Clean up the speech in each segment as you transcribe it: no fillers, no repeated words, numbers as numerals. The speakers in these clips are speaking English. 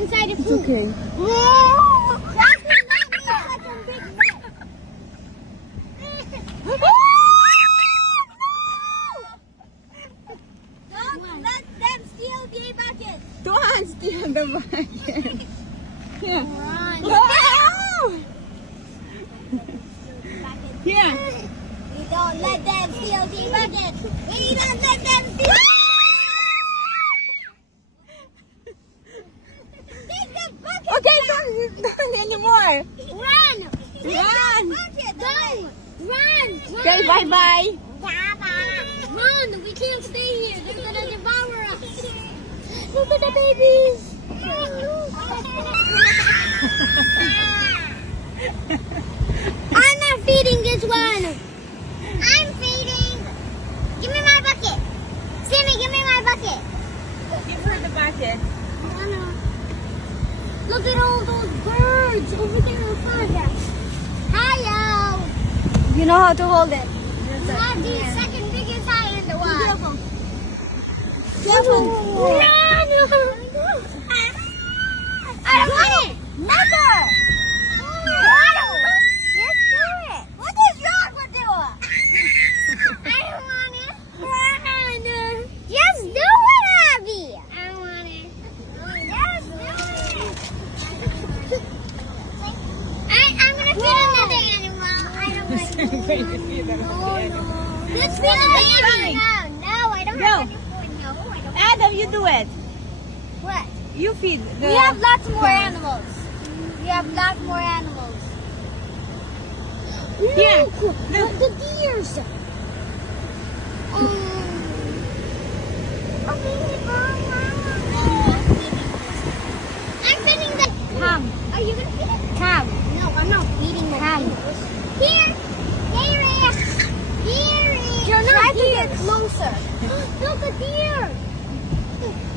inside the It's food. okay. Jasmine, don't make such a big mess. Don't let them steal the bucket. Don't steal the bucket. Yeah. Run. Wow! Yeah. We don't let them steal the bucket. We don't let them steal. Take the bucket. Okay, don't anymore. Run. Run. Don't. Run. Okay, bye-bye. Run. We can't stay here. They're gonna devour us. Look at the babies. I'm not feeding this one. I'm feeding. Give me my bucket. Sammy, give me my bucket. Give her the bucket. Look at all those birds over there in front. Hi, You know how to hold it. not the second biggest eye in the world. Careful. Run! I don't want it. Never. Just do it. What is wrong with you? I don't want it. Run. Just do it, Abby. I don't want it. Just do it. I'm gonna feed another animal. I don't want it. Let's feed a baby. No, I don't No. have any food. No, I don't. Adam, you do it. What? You feed the... We have lots more animals. We have lots more animals. Here. Look, the deers. I'm feeding the Come. Are you gonna feed it? Come. No, I'm not feeding the Come. Here. Here it is. Here it is. You're not Try to deers. get closer. Look, a deer.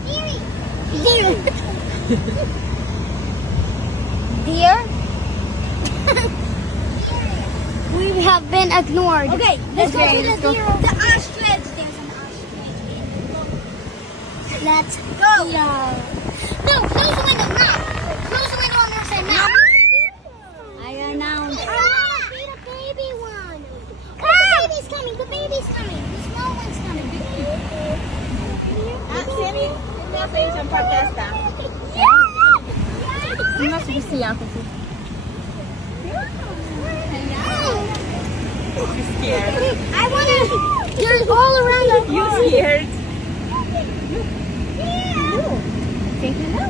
Here. Deer. Deer. We have been ignored. Okay, let's go Okay, to let's the go. deer. The ostrich. There's an ostrich. Let's go. Yeah. No, close the window now. Close the window on the side now. I announce. I want to feed a baby one. The baby's coming. The baby's coming. The small one's coming. Sammy, nasa yung isang protesta. Mas gusto niya ako. You're scared. I want to. They're all around the You car. scared? Yeah. Say hello.